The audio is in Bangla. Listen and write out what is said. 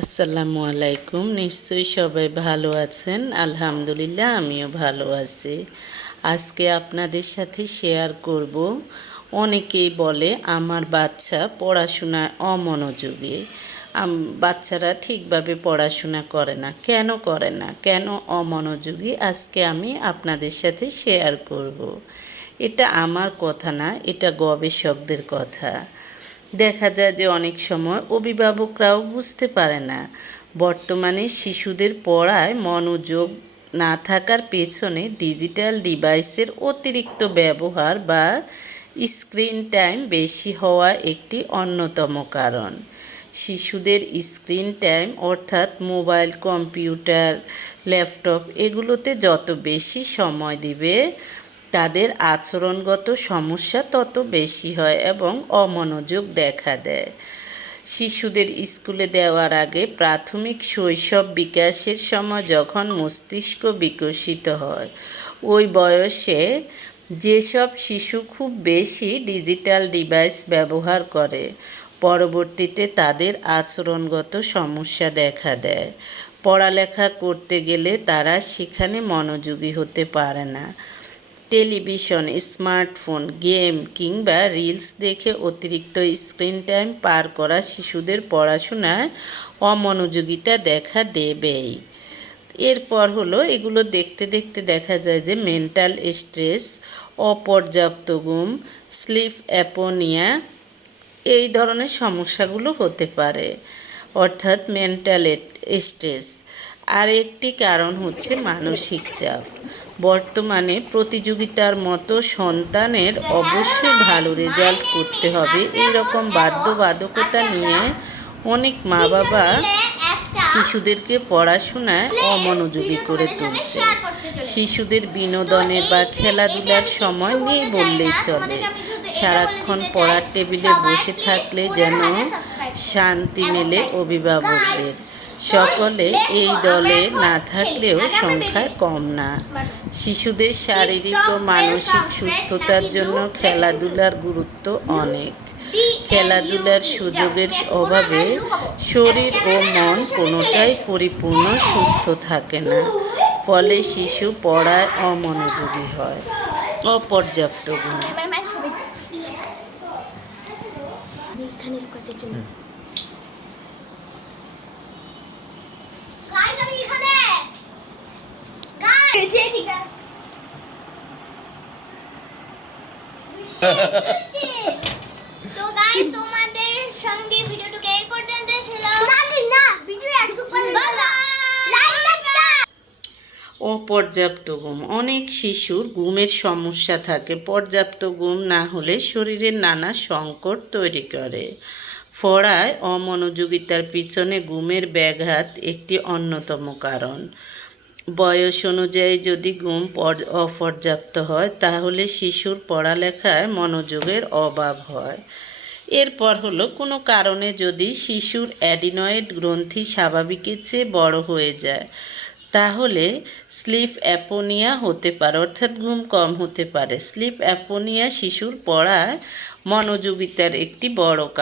আসসালামু আলাইকুম। নিশ্চয়ই সবাই ভালো আছেন। আলহামদুলিল্লাহ আমিও ভালো আছি। আজকে আপনাদের সাথে শেয়ার করব, অনেকেই বলে আমার বাচ্চা পড়াশোনায় অমনোযোগী। বাচ্চারা ঠিকভাবে পড়াশোনা করে না। কেন করে না, কেন অমনোযোগী, আজকে আমি আপনাদের সাথে শেয়ার করব। এটা আমার কথা না, এটা গবেষকদের কথা। দেখা যায় যে অনেক সময় অভিভাবকরাও বুঝতে পারে না বর্তমানে শিশুদের পড়ায় মনোযোগ না থাকার পেছনে ডিজিটাল ডিভাইসের অতিরিক্ত ব্যবহার বা স্ক্রিন টাইম বেশি হওয়া একটি অন্যতম কারণ। শিশুদের স্ক্রিন টাইম অর্থাৎ মোবাইল, কম্পিউটার, ল্যাপটপ এগুলোতে যত বেশি সময় দিবে তাদের আচরণগত সমস্যা তত বেশি হয় এবং অমনোযোগ দেখা দেয়। শিশুদের স্কুলে দেওয়ার আগে প্রাথমিক শৈশব বিকাশের সময় যখন মস্তিষ্ক বিকশিত হয়, ওই বয়সে যেসব শিশু খুব বেশি ডিজিটাল ডিভাইস ব্যবহার করে পরবর্তীতে তাদের আচরণগত সমস্যা দেখা দেয়। পড়ালেখা করতে গেলে তারা সেখানে মনোযোগী হতে পারে না। টেলিভিশন, স্মার্টফোন, গেম কিংবা রিলস দেখে অতিরিক্ত স্ক্রিন টাইম পার করা শিশুদের পড়াশোনায় অমনোযোগিতা দেখা দেবেই। এরপর হলো এগুলো দেখতে দেখতে দেখা যায় যে মেন্টাল স্ট্রেস, অপর্যাপ্ত ঘুম, স্লিপ অ্যাপনিয়া এই ধরনের সমস্যাগুলো হতে পারে, অর্থাৎ মেন্টাল স্ট্রেস। আর একটি কারণ হচ্ছে মানসিক চাপ। বর্তমানে প্রতিযোগিতার মতো সন্তানের অবশ্যই ভালো রেজাল্ট করতে হবে, এই রকম বাধ্যবাধকতা নিয়ে অনেক মা বাবা শিশুদেরকে পড়াশোনায় অমনোযোগী করে তুলছে। শিশুদের বিনোদনের বা খেলাধুলার সময় নেই বললেই চলে। সারাক্ষণ পড়ার টেবিলে বসে থাকলে যেন শান্তি মেলে অভিভাবকদের। সকলে এই দলে না থাকলেও সংখ্যায় কম না। শিশুদের শারীরিক ও মানসিক সুস্থতার জন্য খেলাধুলার গুরুত্ব অনেক। খেলাধুলার সুযোগের অভাবে শরীর ও মন কোনোটাই পরিপূর্ণ সুস্থ থাকে না, ফলে শিশু পড়ায় অমনোযোগী হয়। অপর্যাপ্ত ঘুম। তো গাইস তোমাদের সঙ্গে ভিডিওটুকু এই পর্যন্ত ছিল। না ভিডিও একটু পরে অপর্যাপ্ত ঘুম। অনেক শিশুর ঘুমের সমস্যা থাকে। পর্যাপ্ত ঘুম না হলে শরীরের নানা সংকট তৈরি করে। পড়ায় অমনোযোগিতার পিছনে ঘুমের ব্যাঘাত একটি অন্যতম কারণ। বয়স অনুযায়ী যদি ঘুম অপর্যাপ্ত হয় তাহলে শিশুর পড়ালেখায় মনোযোগের অভাব হয়। এরপর হলো কোনো কারণে যদি শিশুর অ্যাডিনয়েড গ্রন্থি স্বাভাবিকের চেয়ে বড় হয়ে যায় তাহলে স্লিপ অ্যাপনিয়া হতে পারে, অর্থাৎ ঘুম কম হতে পারে। স্লিপ অ্যাপনিয়া শিশুর পড়ায় মনোযোগিতার একটি বড়